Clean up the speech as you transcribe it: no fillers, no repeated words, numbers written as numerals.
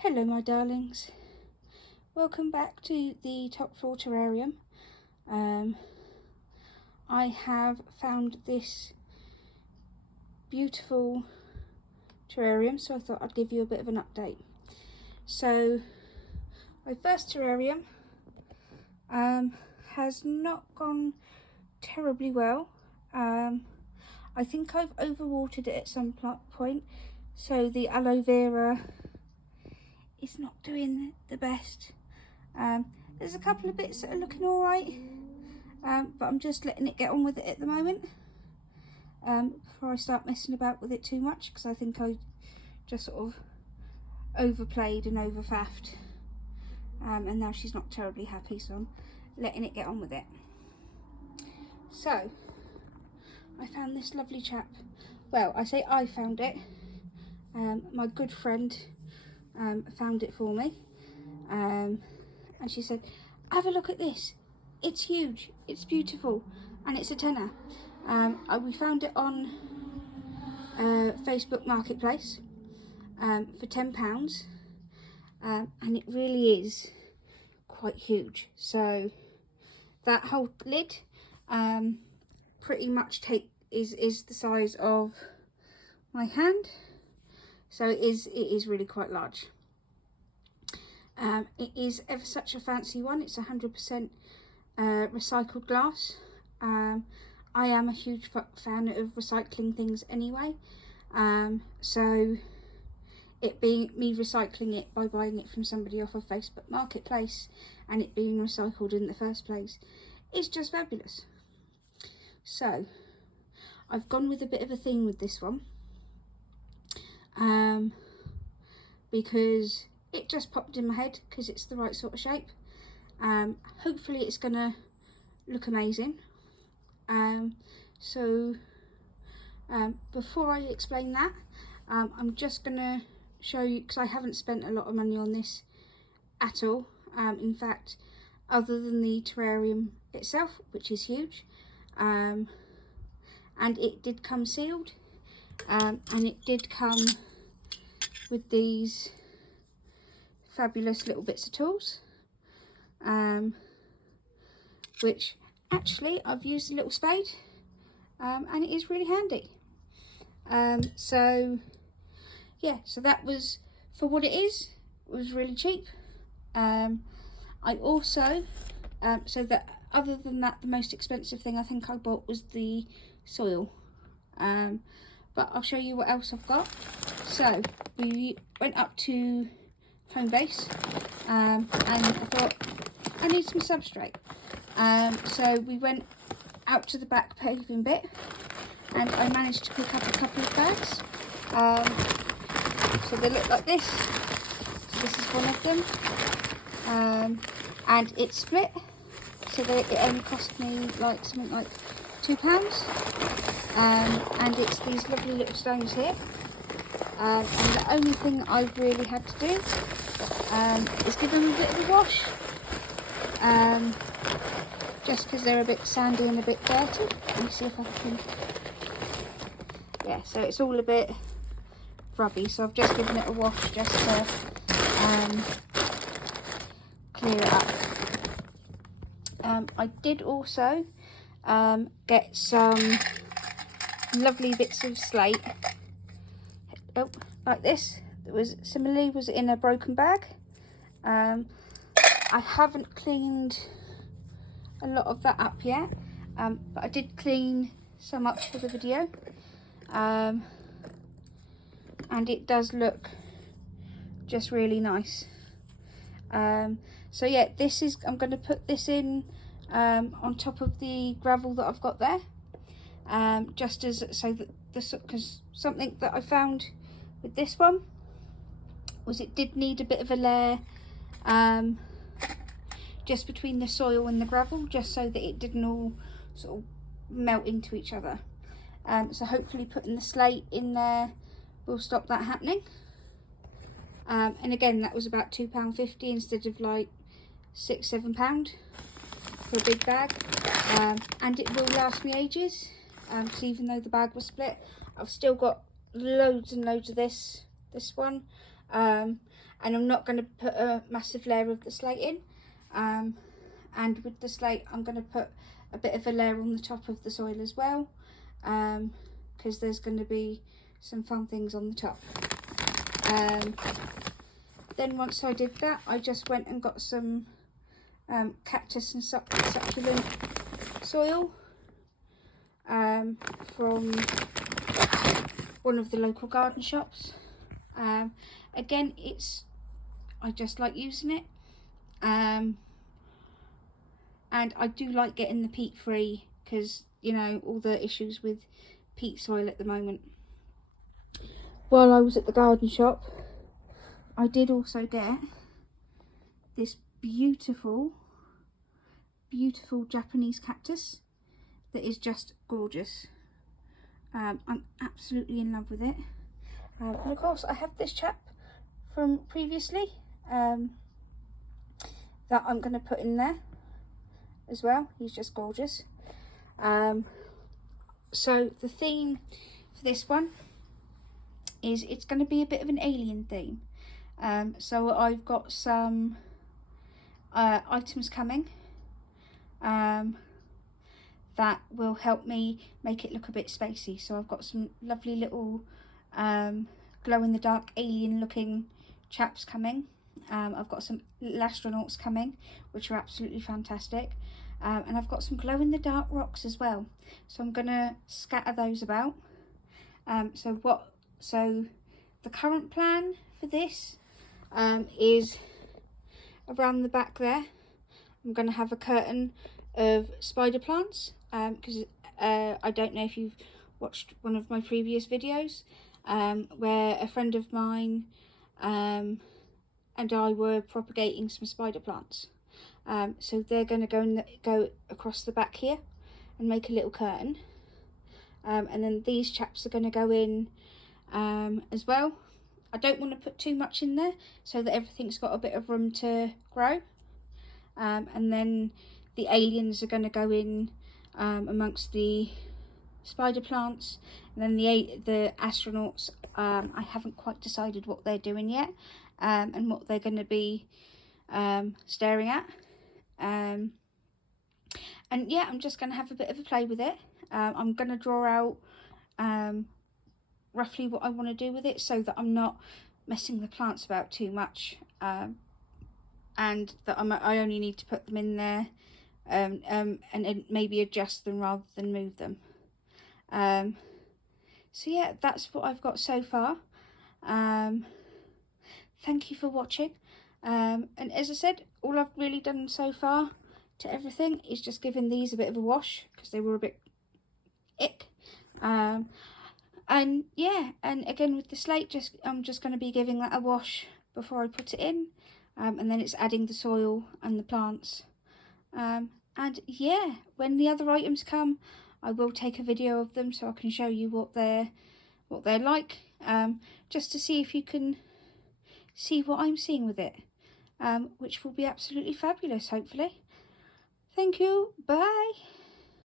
Hello my darlings, welcome back to the top floor terrarium. I have found this beautiful terrarium, so I thought I'd give you a bit of an update. So my first terrarium has not gone terribly well. I think I've overwatered it at some point, so the aloe vera is not doing the best. There's a couple of bits that are looking all right, but I'm just letting it get on with it at the moment before I start messing about with it too much, because I think I just sort of overplayed and overfaffed, and now she's not terribly happy, so I'm letting it get on with it. So I found this lovely chap. Well, I say I found it. My good friend found it for me, and she said, have a look at this, it's huge, it's beautiful, and it's a tenner. We found it on Facebook Marketplace for £10, and it really is quite huge. So that whole lid pretty much is the size of my hand, so it is really quite large. It is ever such a fancy one. It's 100% recycled glass. I am a huge fan of recycling things anyway, so it being me recycling it by buying it from somebody off of Facebook Marketplace and it being recycled in the first place is just fabulous. So I've gone with a bit of a theme with this one, because it just popped in my head because it's the right sort of shape. Hopefully it's gonna look amazing. Before I explain that, I'm just gonna show you, because I haven't spent a lot of money on this at all. In fact, other than the terrarium itself, which is huge, and it did come sealed, and it did come with these fabulous little bits of tools, which actually I've used a little spade, and it is really handy. So yeah, so that was, for what it was really cheap. I also, so that other than that, the most expensive thing I think I bought was the soil, but I'll show you what else I've got. So we went up to home base, and I thought I need some substrate, so we went out to the back paving bit and I managed to pick up a couple of bags. So they look like this. So this is one of them, and it's split, so that it only cost me like something like £2, and it's these lovely little stones here. And the only thing I've really had to do is give them a bit of a wash, just because they're a bit sandy and a bit dirty. Let me see if I can, yeah, so it's all a bit rubby, so I've just given it a wash just to clear it up. I did also get some lovely bits of slate, like this, that was similarly was in a broken bag. I haven't cleaned a lot of that up yet, but I did clean some up for the video, and it does look just really nice. So yeah, this is, I'm going to put this in on top of the gravel that I've got there, just as, so that because something that I found with this one was it did need a bit of a layer just between the soil and the gravel, just so that it didn't all sort of melt into each other. So hopefully putting the slate in there will stop that happening. And again, that was about £2.50 instead of like £6-7 for a big bag, and it will last me ages, because even though the bag was split, I've still got loads and loads of this one, and I'm not going to put a massive layer of the slate in. And with the slate I'm going to put a bit of a layer on the top of the soil as well, because there's going to be some fun things on the top. Then once I did that, I just went and got some cactus and succulent soil from one of the local garden shops. Again, I just like using it, and I do like getting the peat free, because you know all the issues with peat soil at the moment. While I was at the garden shop, I did also get this beautiful Japanese cactus that is just gorgeous. I'm absolutely in love with it. And of course I have this chap from previously that I'm going to put in there as well. He's just gorgeous. So the theme for this one is it's going to be a bit of an alien theme. So I've got some items coming that will help me make it look a bit spacey. So I've got some lovely little glow in the dark alien looking chaps coming. I've got some astronauts coming, which are absolutely fantastic, and I've got some glow in the dark rocks as well, so I'm gonna scatter those about. So the current plan for this is around the back there I'm gonna have a curtain of spider plants, because I don't know if you've watched one of my previous videos where a friend of mine and I were propagating some spider plants. So they're going to go across the back here and make a little curtain, and then these chaps are going to go in as well. I don't want to put too much in there so that everything's got a bit of room to grow, and then the aliens are going to go in amongst the spider plants, and then the astronauts, I haven't quite decided what they're doing yet, and what they're going to be staring at, and yeah, I'm just going to have a bit of a play with it. I'm going to draw out roughly what I want to do with it, so that I'm not messing the plants about too much, and that I only need to put them in there and maybe adjust them rather than move them. So yeah, that's what I've got so far. Thank you for watching, and as I said, all I've really done so far to everything is just giving these a bit of a wash, because they were a bit ick, and yeah, and again with the slate, I'm just going to be giving that a wash before I put it in, and then it's adding the soil and the plants, and yeah, when the other items come, I will take a video of them so I can show you what they're like, just to see if you can see what I'm seeing with it, which will be absolutely fabulous, hopefully. Thank you, bye.